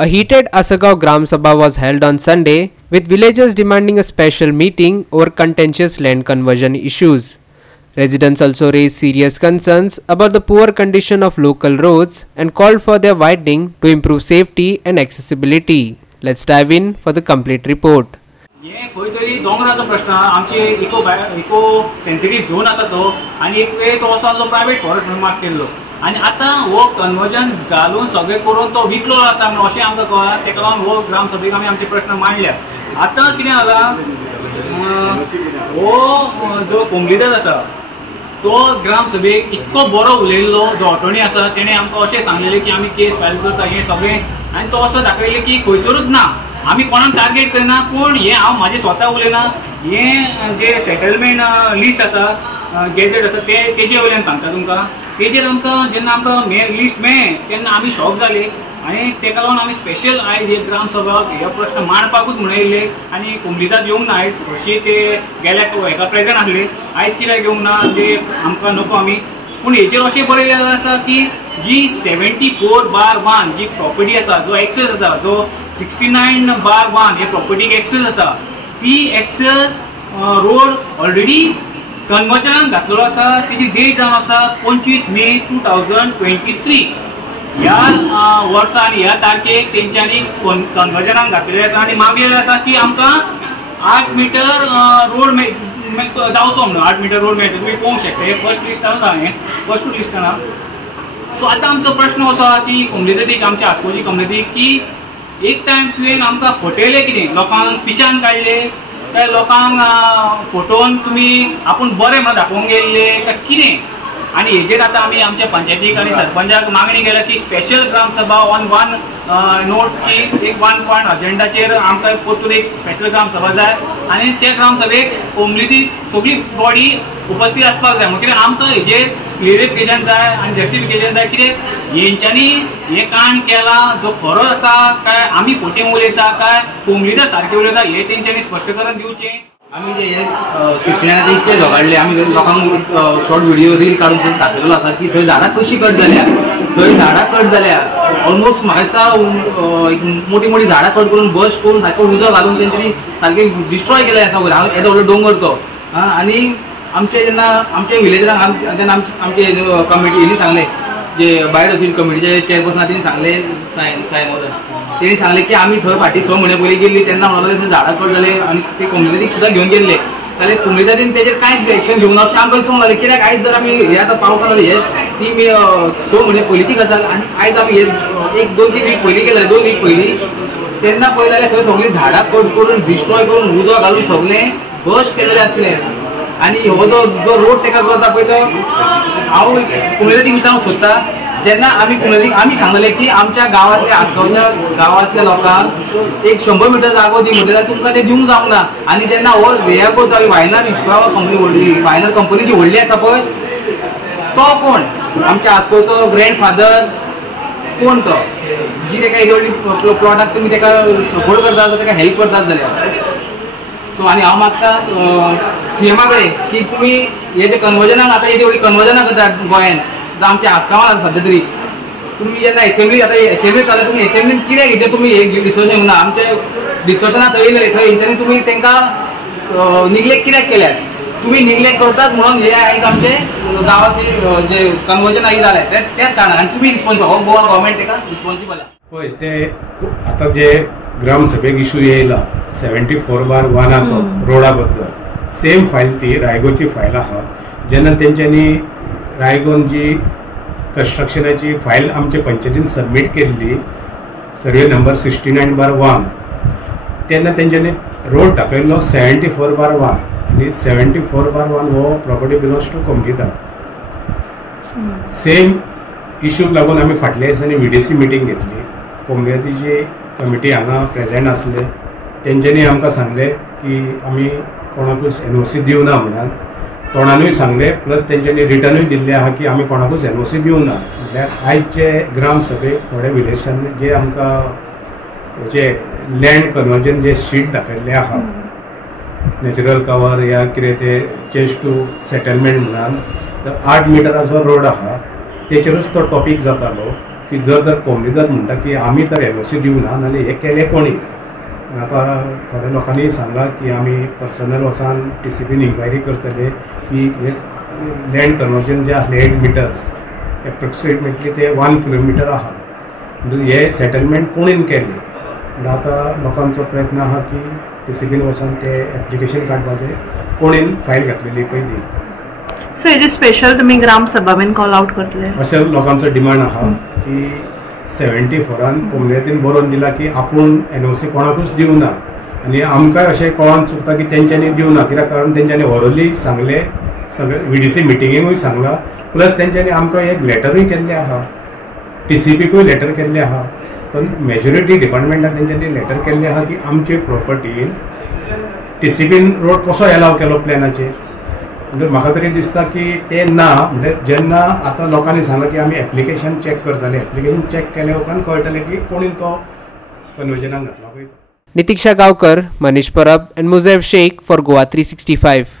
A heated Asagaon Gram Sabha was held on Sunday, with villagers demanding a special meeting over contentious land conversion issues. Residents also raised serious concerns about the poor condition of local roads and called for their widening to improve safety and accessibility. Let's dive in for the complete report. ये खंय तरी दोंगराचो प्रश्न आमचे eco sensitive zone आसा तो आनी एक वेळ तो असो आसलो प्रायवेट फॉरेस्ट म्हणून मार्क केल्लो आनी आतां हो कन्वर्जन घालून सगळें करून तो विकलो आसा म्हणून अशें आमकां कळ्ळां. तेका लागून हो ग्राम सभेक आमी आमचे प्रश्न मांडल्या. आतां कितें जालां, हो जो कोंबलीदार आसा तो ग्राम सभेक इतको बरो उलयल्लो, जो अटॉर्नी आसा तेणें आमकां अशें सांगलेलें की आमी केस फायल करता हें सगळें, आनी तो असो दाखयलें की खंयसरूच ना, आमी कोणाक टार्गेट करना. पूण हें हांव म्हाजें स्वता उलयना, हें जे सेटलमेंट लिस्ट आसा गॅजेट आसा तेजे वयल्यान सांगता तुमकां. तेजेर आमकां जेन्ना आमकां लिस्ट मेळ्ळें तेन्ना आमी शॉक जाले आनी तेका लागून आमी स्पेशल आयज एक ग्राम सभाक हे प्रश्न मांडपाकूच म्हणून येयले. आनी कोंबलीदार येवंक ना आयज, अशी ते गेल्या हेका प्रेझेंट आसले. आयज कित्याक येवंक ना ते आमकां नको आमी. पूण हेचेर अशें बरयलेलें आसा की जी 74/1 जी प्रॉपर्टी आसा, जो एक्सेस आसा, जो 69/1 हे प्रॉपर्टीक एक्सेस आसा, ती एक्सेस रोड ऑलरेडी कन्वर्जनाक घातलेलो आसा. तेजी डेट जावन आसा 25 मे 2023. ह्या वर्सा आनी ह्या तारखेक तेंच्यांनी कन्वर्जनाक घातलेलें आसा आनी मागलेलें आसा की आमकां 8 मीटर रोड जावचो म्हणून. 8 मीटर रोड मेळटा, तुमी पळोवंक शकता. हे फर्स्ट लिस्टान हांवें फर्स्ट लिस्टान. सो आतां आमचो प्रश्न असो आसा की कम्युनिटीक, आमच्या आस्कोची कम्युनिटीक, की एक टायम तुवें आमकां फटयलें कितें, लोकांक पिशान काडले काय लोकांक फोटोवन तुमी आपूण बरें म्हणून दाखोवंक गेल्ले काय कितें. आनी हेजेर आतां आमी आमच्या पंचायतीक आनी सरपंचाक मागणी केल्या की स्पेशल ग्राम सभा ऑन वन नोट, की एक 1 पॉयंट अजेंडाचेर आमकां परतून एक स्पेशल ग्राम सभा जाय आनी त्या ग्राम सभेक कोम्युनिटी सगळी बॉडी उपस्थित आसपाक जाय. म्हणजे आमकां हेजेर क्लियरिफिकेशन जाय आनी जस्टिफिकेशन जाय. कितें हेंच्यांनी हें कांड केलां जो खरो आसा काय आमी फोटींग उलयता काय कोंबलीदार सारकें उलयता, हें तेंच्यांनी स्पश्टीकरण दिवचें. आमी जे शिक्षणाचे इतके झगडले, आमी लोकांक शॉर्ट व्हिडिओ रील काडून दाखयलेलो आसा की थंय झाडां कशी कट जाल्या, थंय झाडां कट जाल्या. ऑलमोस्ट म्हाका दिसता मोठी मोठी झाडां कट करून बस करून सारको उजो घालून तेंच्यांनी सारकें डिस्ट्रॉय केलें आसा. येदो व्हडलो डोंगर तो. आनी आमचे जेन्ना आमच्या विलेजरांक जेन्ना आमचे कमिटीनी सांगले, जे बायर अशी कमिटीचे चेअरपर्सन तेणी सांगले, तेणी सांगले की आमी थंय फाटीं 6 म्हयने पयलीं गेल्ली तेन्ना म्हणून थंय झाडां कट जाले आनी ते कम्युनिटीक सुद्दां घेवन गेल्ले. जाल्यार कम्युनिटीन तेजेर कांयच एक्शन घेवंक ना अशें आमकां दिसूंक लागलें. कित्याक आयज जर आमी हे आतां पावसान हे ती 6 म्हयने पयलींची गजाल आनी आयज आमी हे 1-2 वीक पयलीं केले, 2 वीक पयलीं तेन्ना पळयलें जाल्यार थंय सगळीं झाडां कट करून डिस्ट्रॉय करून उजो घालून सगळें बस्ट केलेलें आसलें. आनी हो जो रोड तेका करता पळय तो हांव कम्युनिटीक विचारूंक सोदता. जेन्ना आमी कम्युनिटीक आमी सांगलें की आमच्या गांवांतल्या आसगांवच्या गांवांतल्या लोकांक एक 100 मीटर जागो दी म्हटल्यार तुमकां ते दिवंक जावंक ना. आनी जेन्ना हो वेयाको जावं वायनार इस्पावा कंपनी व्हडली, वायनार कंपनी जी व्हडली आसा पळय, तो कोण आमच्या आस्कोचो ग्रँडफादर कोण तो, जी तेका हेजे व्हडली प्लॉटाक तुमी तेका सपोर्ट करतात, तेका हेल्प करतात जाल्यार. सो आनी हांव मागता सीएमा कडेन की तुमी हे जे कन्वर्जनाक आतां येदी व्हडली कन्वर्जनां करतात गोंयान, आमच्या आस्गांवान आतां सद्या तरी तुमी जेन्ना एसेंब्ली जाता एसेंब्ली जाल्यार तुमी एसेंब्लीन कित्याक हेजेर तुमी हे डिस्कशन येवंक ना. आमच्या डिस्कशनाक थंय येयलेले, थंय हेंच्यांनी तुमी तांकां निग्लेक्ट कित्याक केल्यात. तुमी निग्लेक्ट करतात म्हणून हे आयज आमचे गांवाचे जे कन्वर्जन आयज जालें त्याच कारणान आनी तुमी रिस्पॉन्सिबल, हो गोवा गव्हर्मेंट ताका रिस्पॉन्सिबल आहा. पळय ते आतां जे ग्राम सभेक इशू येयला 74/1 रोडा बद्दल, सेम फायल ती रायगोची फायल आहा. जेन्ना तेंच्यांनी रायगोन जी कन्स्ट्रक्शनाची फायल आमच्या पंचायतीन सबमीट केल्ली, सर्वे नंबर 69/1, तेन्ना तेंच्यांनी रोड दाखयल्लो 74/1 आनी 74/1 हो प्रॉपर्टी बिलोंग्स टू कोमगिता. सेम इशूक लागून आमी फाटल्या दिसांनी VDC मिटींग घेतली. कोमगिताची कमिटी हांगा प्रेजेंट आसले. तेंच्यांनी आमकां सांगले की आमी कोणाकूच NOC दिवना म्हणून तोंडानूय सांगले, प्लस तेंच्यांनी रिटर्नूय दिल्ले आहा की आमी कोणाकूच NOC दिवना. म्हटल्यार आयचे ग्राम सभेक थोड्या विलेजांनी जे आमकां हेचे लँड कन्वर्जन जे शीट दाखयल्ले आहा, नॅचरल कवर या कितें ते चेंज टू सेटलमेंट म्हणून, तर 8 मिटराचो रोड आहा तेचेरूच तो टॉपीक जातालो. की जर कोमलीदाद म्हणटा की आमी तर NOC दिवना नाल्यार हे केले कोणी. आता थोड्या लोकांनी सांगला की आमी पर्सनल वचून TCPन इन्क्वायरी करतले की हे लँड कन्वर्जन जे आसले 8 मिटर्स एप्रोक्सिमेटली ते 1 किलोमिटर आहा. म्हणजे हे सेटलमेंट कोणीन केले. म्हणजे आता लोकांचो प्रयत्न आहा की TCPन वचून ते एप्लिकेशन काडपाचें कोणीन फायल घातलेली पयली. सो हेजे स्पेशल तुमी ग्राम सभा बीन कॉल आउट करतले अशें लोकांचो डिमांड आहा की 74 कोमलेतीन बरोवन दिला की आपूण NOC कोणाकूच दिवना आनी आमकांय अशें कळोन चुकता की तेंच्यांनी दिवना. कित्याक कारण तेंच्यांनी ओरली सांगले सगळे VDC मिटिंगेंकूय सांगला प्लस तेंच्यांनी आमकां एक लेटरूय केल्लें आहा TCPकूय लेटर केल्लें आहा. पण मेजॉरिटी डिपार्टमेंटान तेंच्यांनी लेटर केल्लें आहा की आमचे प्रॉपर्टीन TCPन रोड कसो एलाव केलो प्लॅनाचेर. म्हणजे म्हाका तरी दिसता की ते ना. म्हणजे जेन्ना आतां लोकांनी सांगलां की आमी एप्लिकेशन चॅक करतले एप्लिकेशन चॅक केले उपरांत कळटलें की कोणी तो कन्वर्जनाक घातला पळय. नितीक्षा Gaonkar, Manish Parab and Muzaib Sheikh for Goa 365.